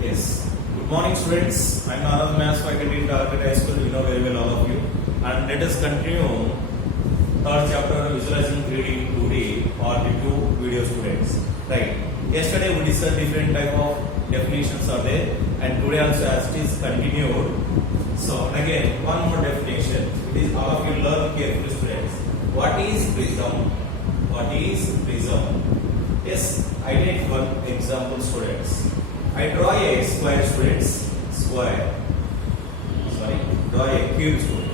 Yes. Good morning, students. I'm Anand, Maths faculty at Target High School. You know very well all of you. And let us continue third chapter visualizing 3D, 2D, part 2 video students. Right. Yesterday we discussed different type of definitions are there, and today also as it is continued. So again, one more definition. It is all of you learn carefully, students. What is prism? What is prism? Yes, I take one example, students. I draw a square, students. Square. Sorry, draw a cube, students.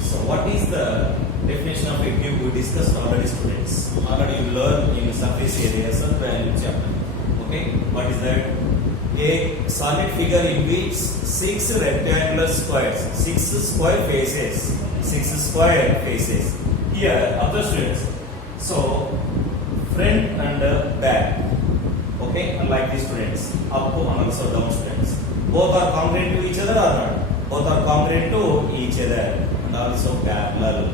So what is the definition of a cube? We discussed already, students. Already you learned in surface areas and value chapter. Okay, what is that? A solid figure in which 6 rectangular squares, 6 square faces. Here, observe, students. So front and back. Okay, unlike these students, up and also down, students. Both are congruent to each other or not? Both are congruent to each other and also parallel.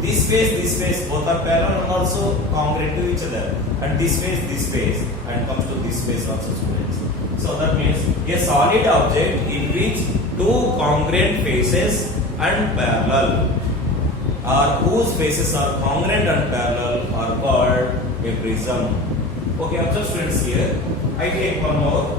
This face, both are parallel and also congruent to each other. And this face, and comes to this face also, students. So that means a solid object in which two congruent faces and parallel, or whose faces are congruent and parallel, are called a prism. Okay, observe, students, here. I take one more.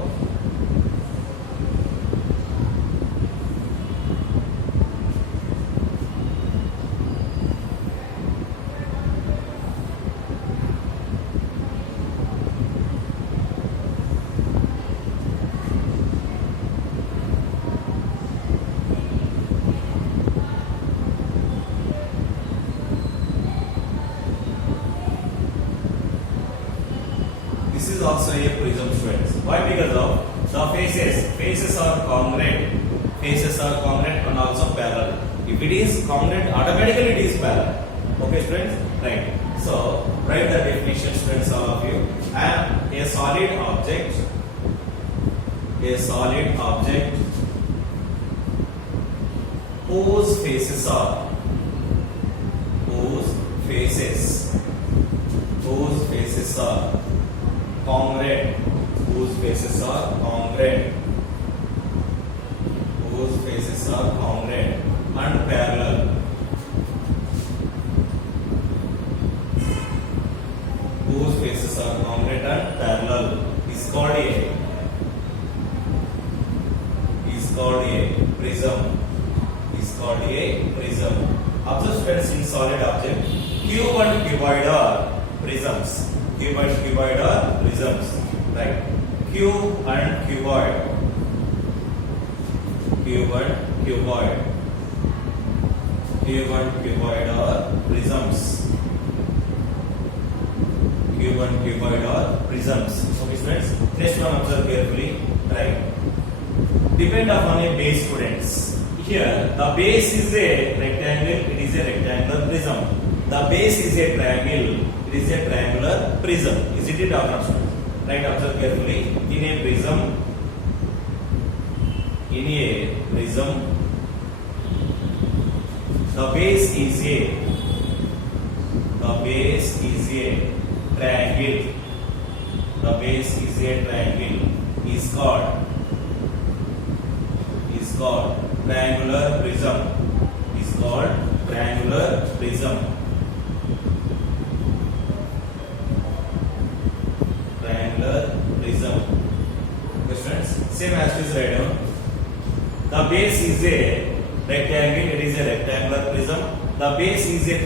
This is also a prism, students. Why? Because of the faces are congruent. Faces are congruent and also parallel. If it is congruent, automatically it is parallel. Okay, students? Right. So write the definition, students, all of you. And a solid object whose faces are congruent, and parallel, is called a prism. Observe, students, in solid object, cube and cuboid are prisms. Right? Cube and cuboid. Are prisms. Okay, students. Next one, observe carefully. Right? Depend upon a base, students. Here, the base is a rectangle. It is a rectangular prism. The base is a triangle. It is a triangular prism. Is it or not, students? Right? Observe carefully. In a prism, the base is a triangle. Is called triangular prism. Same as this right now. The base is a rectangle. It is a rectangular prism. The base is a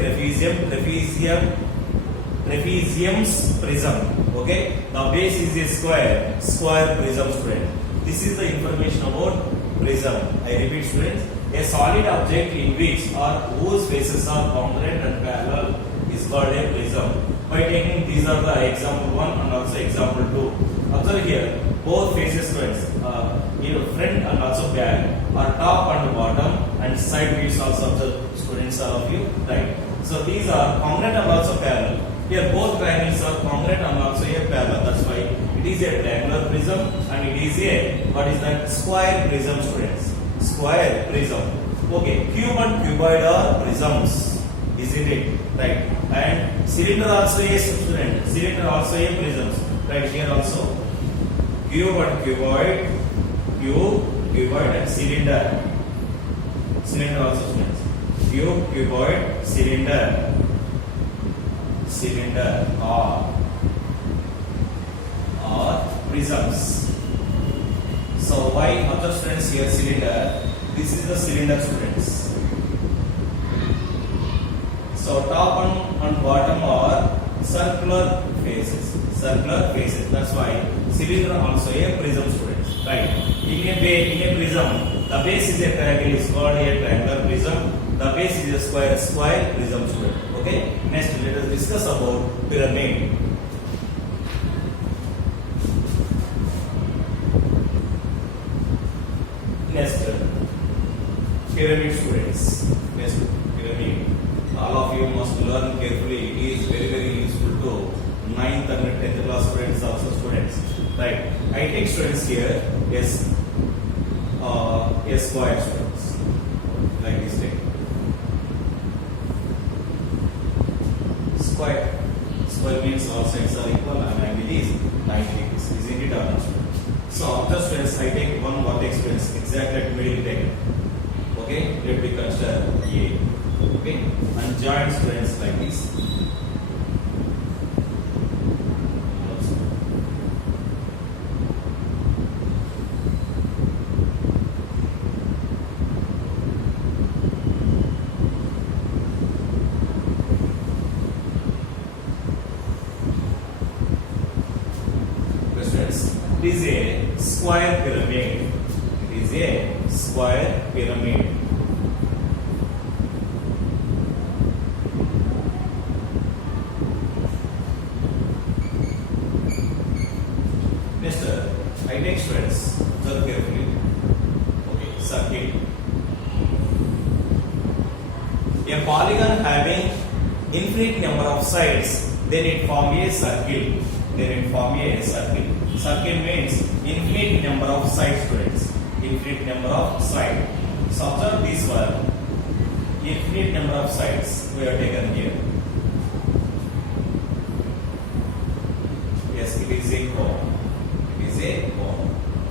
trapezium's prism. Okay. The base is a square prism, student. This is the information about prism. I repeat, students. A solid object in which or whose faces are congruent and parallel is called a prism. By taking these are the example 1 and also example 2. Observe here, both faces, students, front and also back, or top and bottom, and side views also observe. Students, all of you, right? So these are congruent and also parallel. Here both triangles are congruent and also a parallel. That's why it is a triangular prism and it is a, what is that, square prism, students. Square prism. Okay, cube and cuboid are prisms, isn't it? Right? And cylinder also a, student. Cylinder also a prisms. Right here also. Cube and cuboid, cuboid and cylinder. Cylinder also, students. Cube, cuboid, cylinder are prisms. So why other students here cylinder? This is the cylinder, students. So top and bottom are circular faces. That's why cylinder also a prism, students. Right? In a prism, the base is a triangle is called a triangular prism. The base is a square prism, student. Okay. Next, let us discuss about pyramid. Next, pyramid, students. Next, pyramid. All of you must learn carefully. It is very useful to 9th and 10th class students, also students. Right? I take students here. Yes. Square, students. Like this thing. Square means all sides are equal and angle is 90 degrees. Isn't it or not? So after students, I take one vertex, students, exactly at middle taken. Okay, let me consider A. Okay, and join, students, like this. It is a square pyramid. Next, I take students, observe carefully. Okay, circle. A polygon having infinite number of sides, then it forms a circle. Circle means infinite number of sides, students. Infinite number of sides. So observe this one. Infinite number of sides we are taken here. Yes, it is a cone.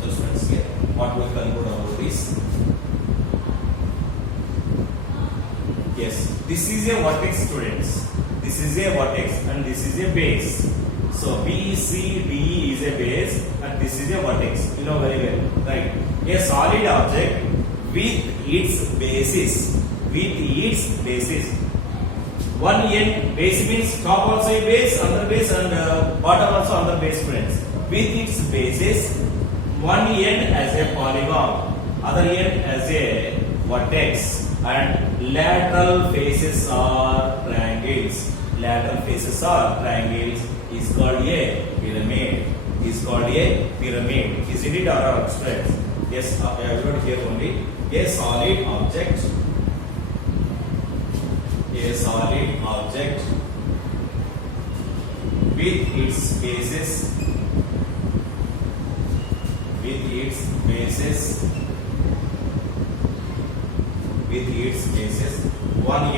So students, here, what we conclude about this? Yes, this is a vertex, students. This is a vertex and this is a base. So B, C, D is a base and this is a vertex. You know very well, right? A solid object with its basis. One end, base means top also a base, under base and bottom also under base, friends. With its basis, one end as a polygon, other end as a vertex, and lateral faces are triangles. Is called a pyramid. Isn't it or not, friends? Yes, everyone here only. A solid object with its basis one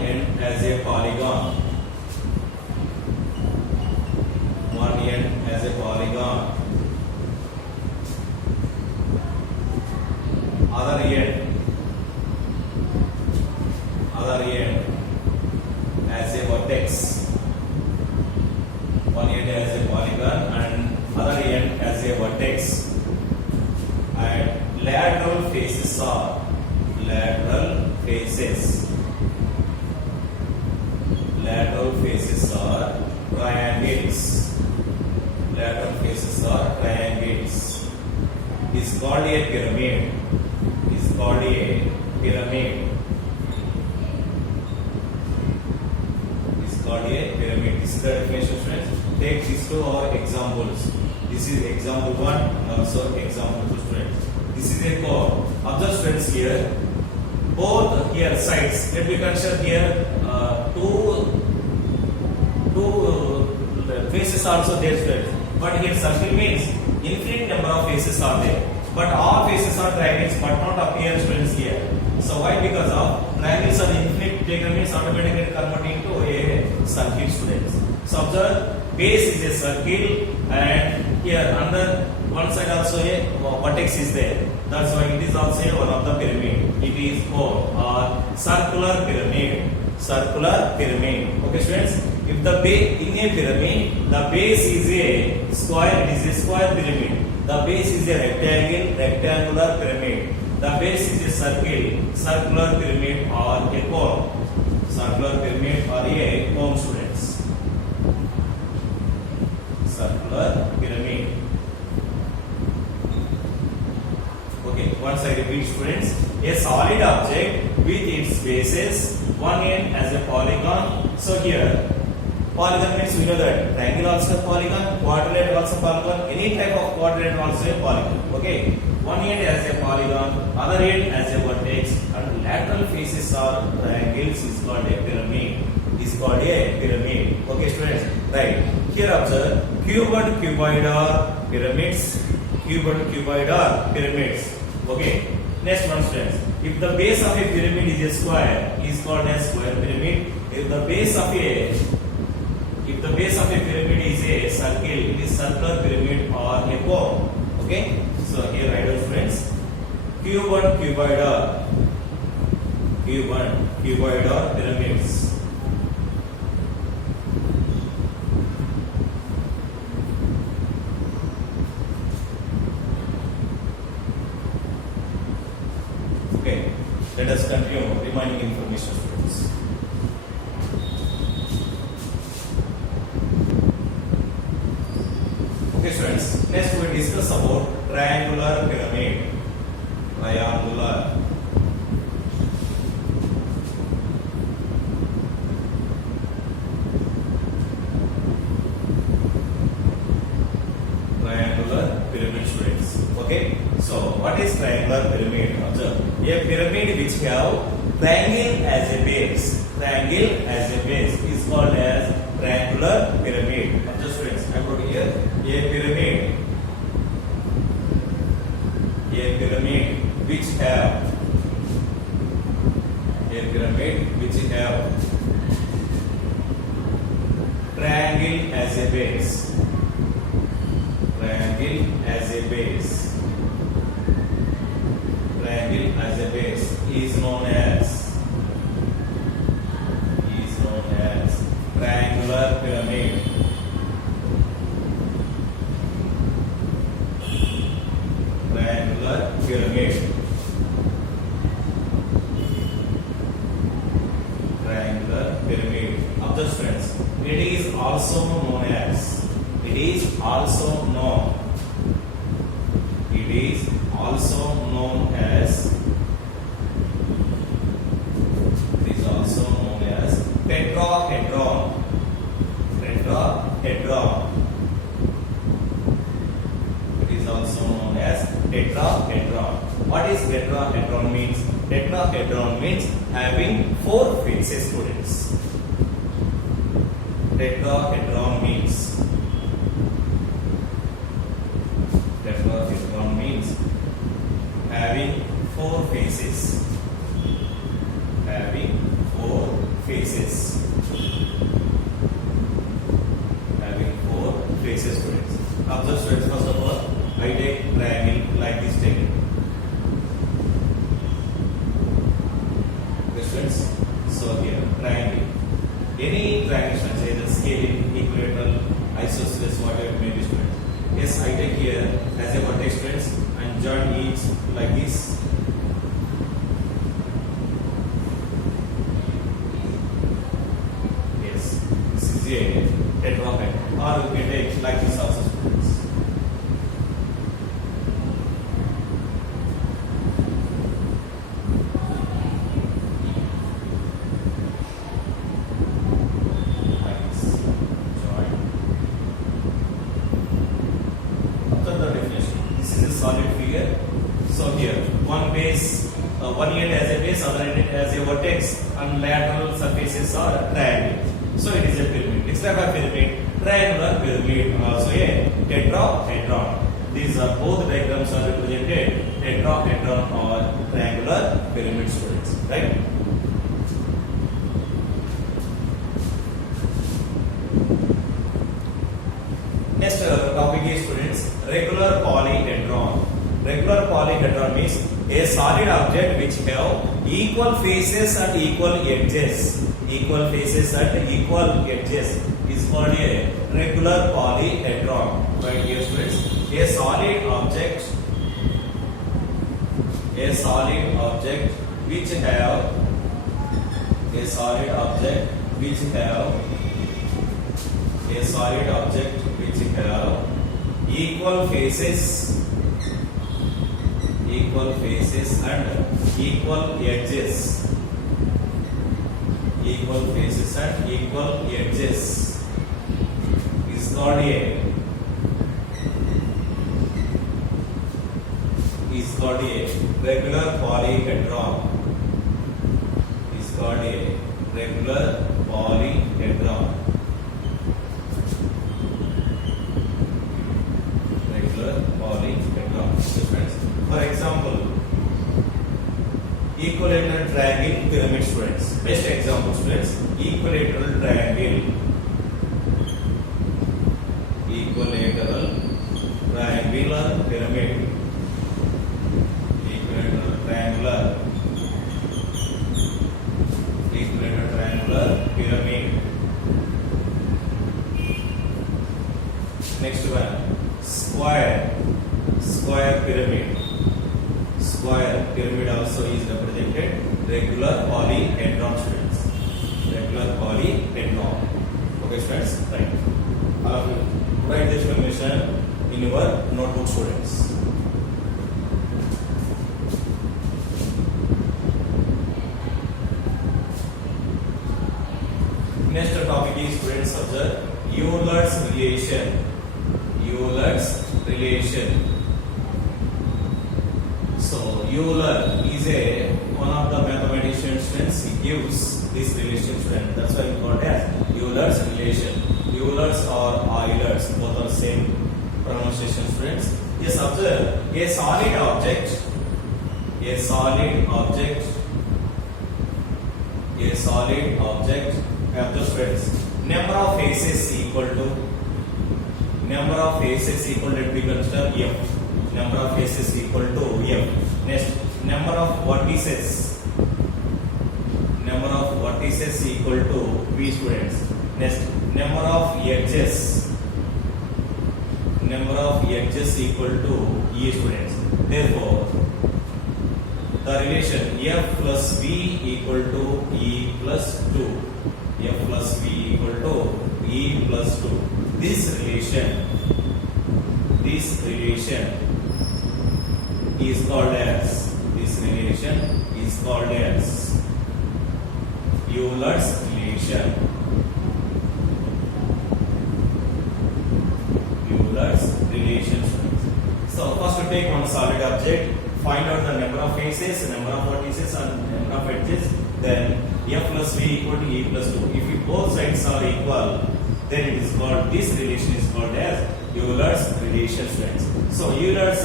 end as a polygon, other end as a vertex. One end as a polygon and other end as a vertex. And lateral faces are triangles. Is called a pyramid. Is called a pyramid. This is the definition, friends. Take these two are examples. This is example 1 and also example 2, friends. This is a chord. Observe, friends, here. both here sides. Let me consider here two faces also there, students. But here circle means infinite number of faces are there. But all faces are triangles, but not appear, students, here. So why? Because of triangles are infinite figure means automatically convert into a circle, students. So observe, base is a circle, and here under one side also a vertex is there. That's why it is also one of the pyramid. It is called circular pyramid. Circular pyramid. Okay, students. If the base in a pyramid, the base is a square. It is a square pyramid. The base is a rectangular pyramid. The base is a circular pyramid or a cone. Circular pyramid or a cone, students. Circular pyramid. Okay, once I repeat, students, a solid object with its bases, one end as a polygon. So here, polygon means we know that triangle also a polygon, quadrilateral also polygon, any type of quadrilateral also a polygon. Okay, one end as a polygon, other end as a vertex, and lateral faces are triangles is called a pyramid. Is called a pyramid. Okay, students, right? Here observe, cuboid, cuboid are pyramids. Cuboid, cuboid are pyramids. Okay, next one, students. If the base of a pyramid is a square, is called a square pyramid. If the base of a pyramid is a circle, it is circular pyramid or a cone. Okay, so here write down, friends. Cuboid, cuboid are pyramids. Okay, let us continue remaining information, students. Okay, students, next we discuss about triangular pyramid. Triangular. Triangular pyramid, students. Okay, so what is triangular pyramid? Observe, a pyramid which have triangle as a base. Triangle as a base is called as triangular pyramid. Observe, students, I put here a pyramid which have triangle as a base. Triangle as a base is known as triangular pyramid. Triangular pyramid. Triangular pyramid. Observe, friends, it is also known as tetrahedron. It is also known as tetrahedron. What is tetrahedron means? Tetrahedron means having 4 faces, students. Tetrahedron means having 4 faces. Having 4 faces, students. Observe, students, first of all, I take triangle like this taken. Okay, students. So here, triangle. Any triangle, either scaling, equilateral, isosceles, whatever it may be, students. Yes, I take here as a vertex, students, and join each like this. Yes, this is a tetrahedron. Or you can take like this also, students. Like this. Join. After the definition, this is a solid figure. So here, one base one end has a base, other end has a vertex, and lateral surfaces are triangle. So it is a pyramid. It's like a pyramid, triangular pyramid, and also a tetrahedron. These are both diagrams are represented tetrahedron or triangular pyramid, students, right? Next topic is, students, regular polyhedron. Regular polyhedron means a solid object which have equal faces and equal edges. Equal faces and equal edges is called a regular polyhedron. Right here, students, a solid object which have a solid object which have equal faces and equal edges. Equal faces and equal edges is called a regular polyhedron. Is called a regular polyhedron. Regular polyhedron. Friends, for example, equilateral triangle pyramid, students. Best example, students, equilateral triangle. Equilateral triangular pyramid. Equilateral triangular pyramid. Next one, square pyramid. Square pyramid also is represented regular polyhedron, students. Regular polyhedron. Okay, students, right. All of you write this information in your notebook, students. Next topic is, students, observe Euler's relation. So Euler is one of the mathematicians, students. He gives this relation, student. That's why we call it as Euler's relation. Euler's or Euler's, both are same pronunciation, students. Yes, observe a solid object. After, students, number of faces equal to, let me consider f. Number of faces equal to f. Next, number of vertices equal to v, students. Next, number of edges equal to e, students. Therefore, the relation f plus v equal to e plus 2. F plus v equal to e plus 2. This relation is called as Euler's relation. So first we take one solid object, find out the number of faces, number of vertices and number of edges, then f plus v equal to e plus 2. If both sides are equal, then it is called, this relation is called as Euler's relation, friends. So Euler's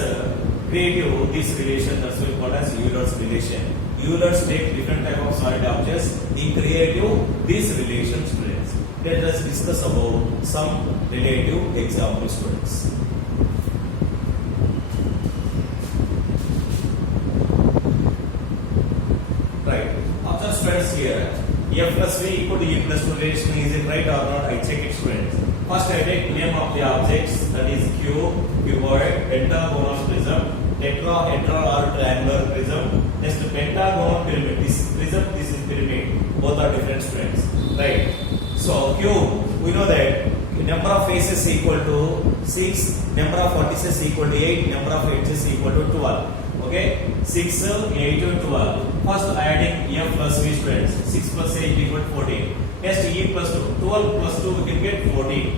created this relation, that's why called as Euler's relation. Euler's take different type of solid objects, he created this relation, friends. Let us discuss about some relative example, students. Right. After, friends, here f plus v equal to e plus 2 relation, is it right or not? I check it, friends. First I take name of the objects, that is cube, cuboid, pentagonal prism, tetrahedron or triangular prism. Next, pentagonal pyramid. This prism, this is pyramid. Both are different, friends. Right. So cube, we know that number of faces equal to 6, number of vertices equal to 8, number of edges equal to 12. Okay, 6, 8, 12. First adding f plus v, students. 6 plus 8 equal to 14. Next, e plus 2. 12 plus 2 we can get 14.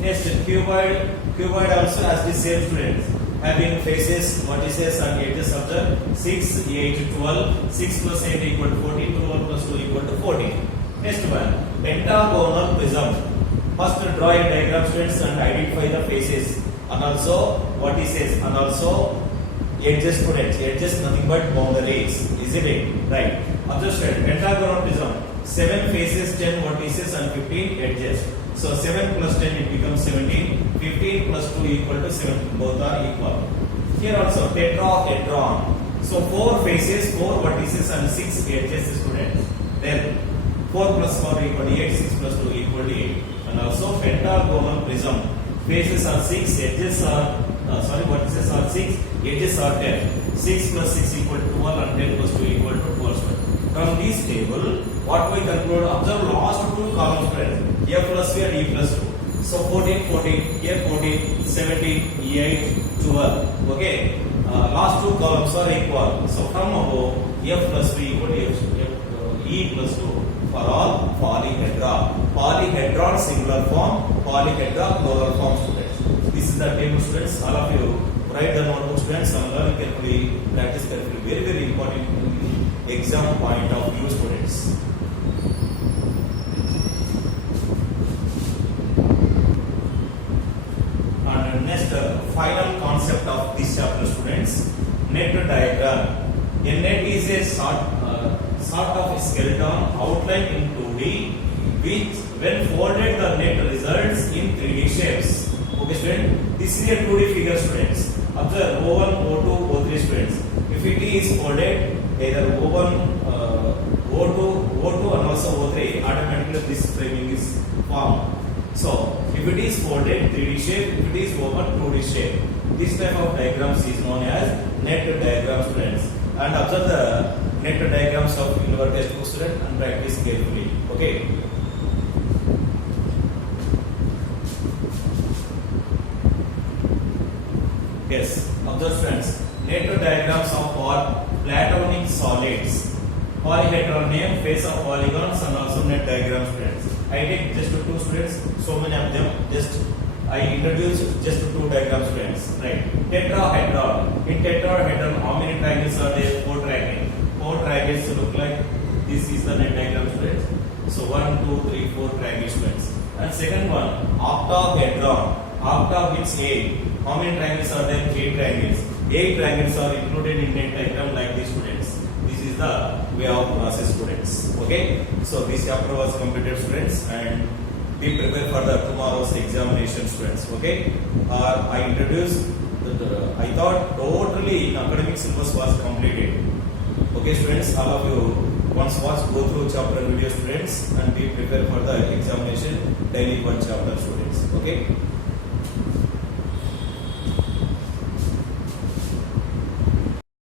Next, cuboid also has the same, students. having faces, vertices and edges. Observe 6, 8, 12. 6 plus 8 equal to 14. 12 plus 2 equal to 14. Next one, pentagonal prism. First draw a diagram, students, and identify the faces and also vertices and also edges, students. Edges nothing but boundaries, isn't it? Right. Observe students, pentagonal prism. 7 faces, 10 vertices and 15 edges. So 7 plus 10 it becomes 17. 15 plus 2 equal to 7. Both are equal. Here also tetrahedron. So 4 faces, 4 vertices and 6 edges, students. Then 4 plus 4 equal to 8. 6 plus 2 equal to 8. And also pentagonal prism. Faces are 6, edges are vertices are 6, edges are 10. 6 plus 6 equal to 12 and 10 plus 2 equal to 12. From this table, what we conclude? Observe last two columns, friends. A plus B and E plus 2. So 14, 14, here 14, 17, 8, 12. Okay. Last two columns are equal. So from above, F plus B equal to E plus 2 for all polyhedra. Polyhedron singular form, polyhedra plural form, students. This is the table, students. All of you write the notebook, students, and learn carefully, practice carefully. Very, very important exam point of view, students. And next, final concept of this chapter, students. Net diagram. A net is a sort of skeleton outlined in 2D, which when folded the net results in 3D shapes. Okay, students. This is a 2D figure, students. Observe O1, O2, O3, students. If it is folded, either O1, O2 and also O3, automatically this framing is formed. So, if it is folded 3D shape, if it is O1 2D shape, this type of diagrams is known as net diagram, students. And observe the net diagrams of your textbook, student, and practice carefully. Okay. Yes, observe, friends. Net diagrams of what? Platonic solids. Polyhedron name, face of polygons, and also net diagrams, friends. I take just 2 students, so many of them. I introduce just 2 diagrams, friends. Right? Tetrahedron. In tetrahedron, how many triangles are there? 4 triangles. 4 triangles look like this is the net diagram, friends. So 1, 2, 3, 4 triangles, friends. And second one, octahedron. Octa means 8. How many triangles are there? 8 triangles. 8 triangles are included in net diagram like these, students. This is the way of process, students. Okay. So this chapter was completed, students, and be prepared for the tomorrow's examination, students. Okay. I introduced. I thought totally academic syllabus was completed. Okay, students. All of you once go through chapter video, students, and be prepared for the examination daily 1 chapter, students. Okay.